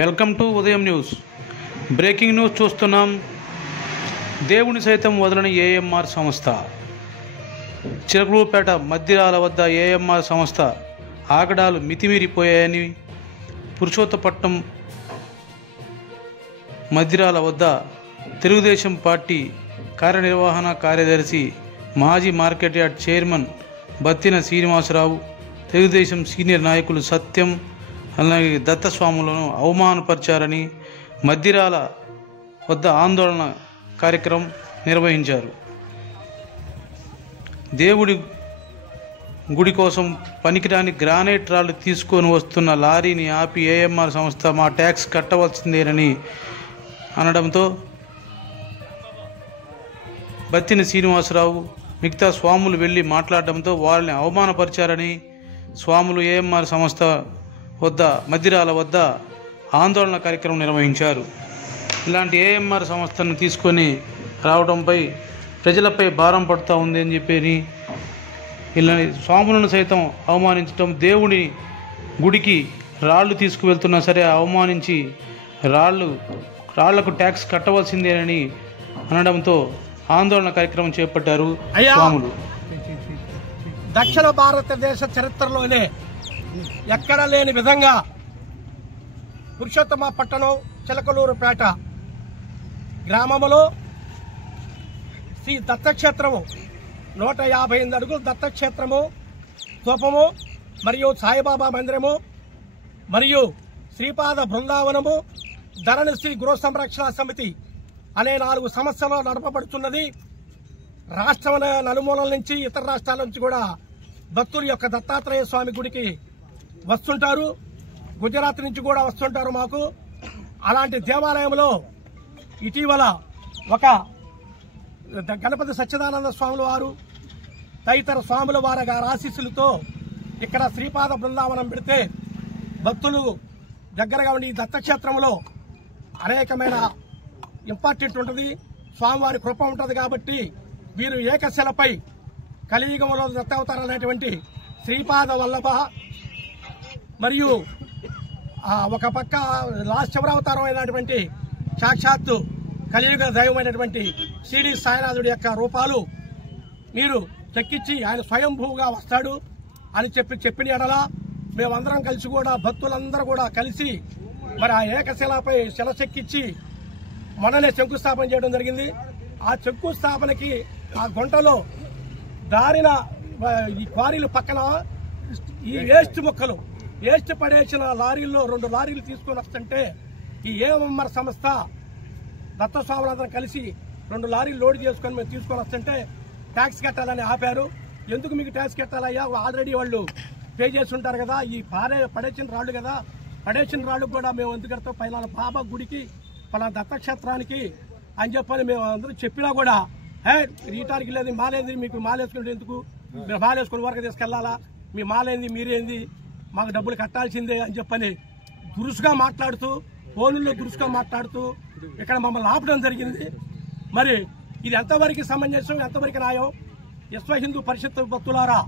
Welcome to ఉదయం news. Breaking news చూస్తున్నాం. దేవుని సైతం వదలని ఏఎంఆర్ సంస్థ. చిలకలూరుపేట మద్దిరాల వద్ద ఏఎంఆర్ సంస్థ ఆగడాలు మితిమీరిపోయాయని పురుషోత్తపట్నం మద్దిరాల వద్ద తెలుగుదేశం పార్టీ కార్యనిర్వహణ కార్యదర్శి మాజీ market yard chairman Battina Srinivasarao, Telugu Desam senior నాయకులు సత్యం అలాగే దత్తస్వాములను అవమానపరిచారని మద్దిరాల వద్ద ఆందోళన కార్యక్రమం నిర్వహించారు. దేవుడి గుడి కోసం పనికిరాని గ్రానైట్ రాళ్లు తీసుకొని వస్తున్న లారీని ఆపి ఏఎంఆర్ సంస్థ మా ట్యాక్స్ కట్టవలసిందేనని అనడంతో బత్తిన శ్రీనివాసరావు మిగతా స్వాములు వెళ్ళి మాట్లాడడంతో వారిని అవమానపరిచారని స్వాములు ఏఎంఆర్ సంస్థ వద్ద మద్దిరాల వద్ద ఆందోళన కార్యక్రమం నిర్వహించారు. ఇలాంటి ఏఎంఆర్ సంస్థను తీసుకొని రావడంపై ప్రజలపై భారం పడుతూ ఉంది అని చెప్పి ఇలా స్వాములను సైతం అవమానించడం, దేవుడి గుడికి రాళ్ళు తీసుకువెళ్తున్నా సరే అవమానించి రాళ్లకు ట్యాక్స్ కట్టవలసిందేనని అనడంతో ఆందోళన కార్యక్రమం చేపట్టారు స్వాములు. దక్షిణ భారతదేశ చరిత్రలోనే ఎక్కడ లేని విధంగా పురుషోత్తమ పట్టణం చిలకలూరుపేట గ్రామంలో శ్రీ దత్తక్షేత్రము 158 అడుగుల దత్తక్షేత్రము స్తూపము మరియు సాయిబాబా మందిరము మరియు శ్రీపాద బృందావనము ధరణిశ్రీ గృహ సంరక్షణ సమితి అనే 4 సంస్థలు నడపబడుతున్నది. రాష్ట్రం నలుమూలల నుంచి ఇతర రాష్ట్రాల నుంచి కూడా భక్తుల యొక్క దత్తాత్రేయ స్వామి గుడికి వస్తుంటారు. గుజరాత్ నుంచి కూడా వస్తుంటారు. మాకు అలాంటి దేవాలయంలో ఇటీవల ఒక గణపతి సచ్చిదానంద స్వాముల వారు తదితర స్వాముల వారి గారి ఆశీస్సులతో ఇక్కడ శ్రీపాద బృందావనం పెడితే భక్తులు దగ్గరగా ఉండి దత్తక్షేత్రంలో అనేకమైన ఇంపార్టెంట్ ఉంటుంది, స్వామివారి కృప ఉంటుంది. కాబట్టి వీరు ఏకశిలపై కలియుగంలో దత్తావతారాలైనటువంటి శ్రీపాద వల్లభ మరియు ఒక పక్క లాస్ట్ చివరావతారం అయినటువంటి సాక్షాత్తు కలియుగ దైవమైనటువంటి షిరిడి సాయినాథుడి యొక్క రూపాలు మీరు చెక్కించి ఆయన స్వయంభూగా వస్తాడు అని చెప్పిన ఎడల మేమందరం కలిసి కూడా భక్తులందరూ కూడా కలిసి మరి ఆ ఏకశిలపై శిల చెక్కించి మొన్ననే శంకుస్థాపన చేయడం జరిగింది. ఆ శంకుస్థాపనకి ఆ గుంటలో దారిన ఈ క్వారీల పక్కన ఈ వేస్ట్ పడేసిన లారీల్లో 2 లారీలు తీసుకొని వస్తుంటే ఈ ఏఎంఆర్ సంస్థ దత్తస్వాములందరం కలిసి 2 లారీలు లోడ్ చేసుకొని మేము తీసుకొని వస్తుంటే ట్యాక్స్ కట్టాలని ఆపారు. ఎందుకు మీకు ట్యాక్స్ కట్టాలయ్యా, ఆల్రెడీ వాళ్ళు పే చేసి ఉంటారు కదా, ఈ పడేసిన రాళ్ళు కదా, పడేసిన రాళ్ళు కూడా మేము ఎందుకు కడతాం, పైన బాబా గుడికి పలా దత్తక్షేత్రానికి అని చెప్పని మేము అందరూ చెప్పినా కూడా రీటానికి లేదు, మాలేంది, మీకు మాలేసుకుంటే ఎందుకు, మీరు మాలేసుకుని వరకు తీసుకెళ్లాలా, మీ మాలేంది, మీరేంది, మాకు డబ్బులు కట్టాల్సిందే అని చెప్పని దురుసుగా మాట్లాడుతూ, ఫోన్లో దురుసుగా మాట్లాడుతూ ఇక్కడ మమ్మల్ని ఆపడం జరిగింది. మరి ఇది ఎంతవరకు సమంజసం, ఎంతవరకు న్యాయం? విశ్వ హిందూ పరిషత్ భక్తులారా,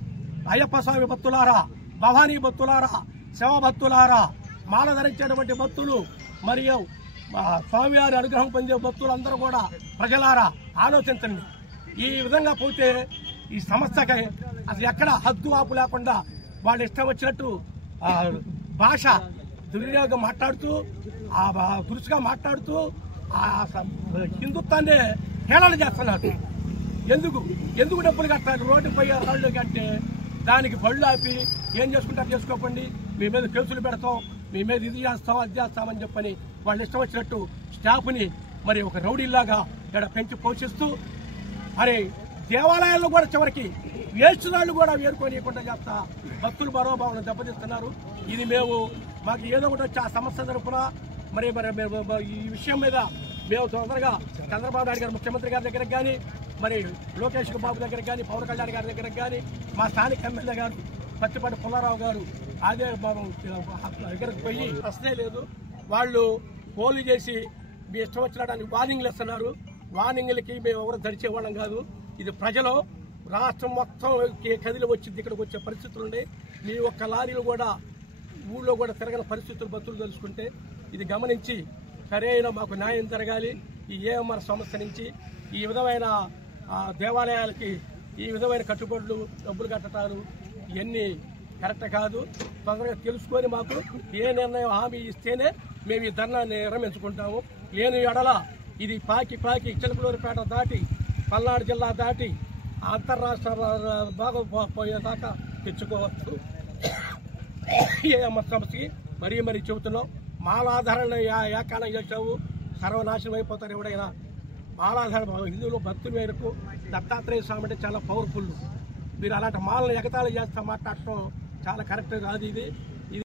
అయ్యప్ప స్వామి భక్తులారా, భవానీ భక్తులారా, శివ భక్తులారా, మాల ధరించేటువంటి భక్తులు మరియు స్వామివారి అనుగ్రహం పొందే భక్తులందరూ కూడా ప్రజలారా ఆలోచించండి. ఈ విధంగా పోతే ఈ సంస్థకి అసలు ఎక్కడ హద్దు ఆపు లేకుండా వాళ్ళు ఇష్టం వచ్చినట్టు భాష దుర్వినియోగం మాట్లాడుతూ దురుసుగా మాట్లాడుతూ హిందుత్వాన్ని హేళన చేస్తున్నారు. ఎందుకు డబ్బులు కట్టాలి, రోడ్డు పోయే రాళ్ళు కంటే దానికి బళ్ళు ఆపి ఏం చేసుకుంటారు చేసుకోకండి, మీ మీద కేసులు పెడతాం, మీ మీద ఇది చేస్తాం అది చేస్తామని చెప్పని వాళ్ళు ఇష్టం వచ్చినట్టు స్టాఫ్ని మరి ఒక రౌడీలాగా ఇక్కడ పెంచి పోషిస్తూ మరి దేవాలయాల్లో కూడా చివరికి వేస్తురాళ్ళు కూడా వేరుకోనియకుండా చేస్తా భక్తుల మనోభావాలను దెబ్బతీస్తున్నారు. ఇది మాకు ఏదో ఒకటి వచ్చి ఆ సమస్య తరపున మరి ఈ విషయం మీద మేము తొందరగా చంద్రబాబు నాయుడు గారు ముఖ్యమంత్రి గారి దగ్గరకు కానీ, మరి లోకేష్ బాబు దగ్గరకు కానీ, పవన్ కళ్యాణ్ గారి దగ్గరకు కానీ, మా స్థానిక ఎమ్మెల్యే గారు పత్తిపాటి పుల్లారావు గారు అదే దగ్గరకు పోయి ప్రశ్నే లేదు. వాళ్ళు పోలు చేసి మీ ఇష్టం వచ్చినడానికి వార్నింగ్లు ఇస్తున్నారు. వార్నింగ్లకి మేము ఎవరు దడిచేవాళ్ళం కాదు. ఇది ప్రజలు రాష్ట్రం మొత్తం కదిలి వచ్చింది, ఇక్కడికి వచ్చే పరిస్థితులు ఉన్నాయి. మీ ఒక్క లారీలు కూడా ఊళ్ళో కూడా తిరగని పరిస్థితులు బతులు తెలుసుకుంటే ఇది గమనించి సరైన మాకు న్యాయం జరగాలి. ఈ ఏఎంఆర్ సంస్థ నుంచి ఈ విధమైన దేవాలయాలకి ఈ విధమైన కట్టుబడులు డబ్బులు కట్టడాలు ఇవన్నీ కరెక్ట్ కాదు. తొందరగా తెలుసుకొని మాకు ఏ నిర్ణయం హామీ ఇస్తేనే మేము ఈ ధర్నాన్ని నిర్వహించుకుంటాము. లేని ఎడల ఇది పాకి చిలకలూరుపేట దాటి పల్నాడు జిల్లా దాటి అంతర్రాష్ట్ర బాగా పోయేదాకా తెచ్చుకోవచ్చు. ఏఎంఆర్ సంస్థకి మరీ చెబుతున్నాం. మాలాధారణ ఏకాలం చేసావు సర్వనాశనం అయిపోతారు. ఎవడైనా మాలాధారణ హిందువులు భక్తుల మేరకు దత్తాత్రేయ స్వామి అంటే చాలా పవర్ఫుల్. మీరు అలాంటి మాలను ఎగతాళి చేస్తా మాట్లాడటం చాలా కరెక్ట్ కాదు. ఇది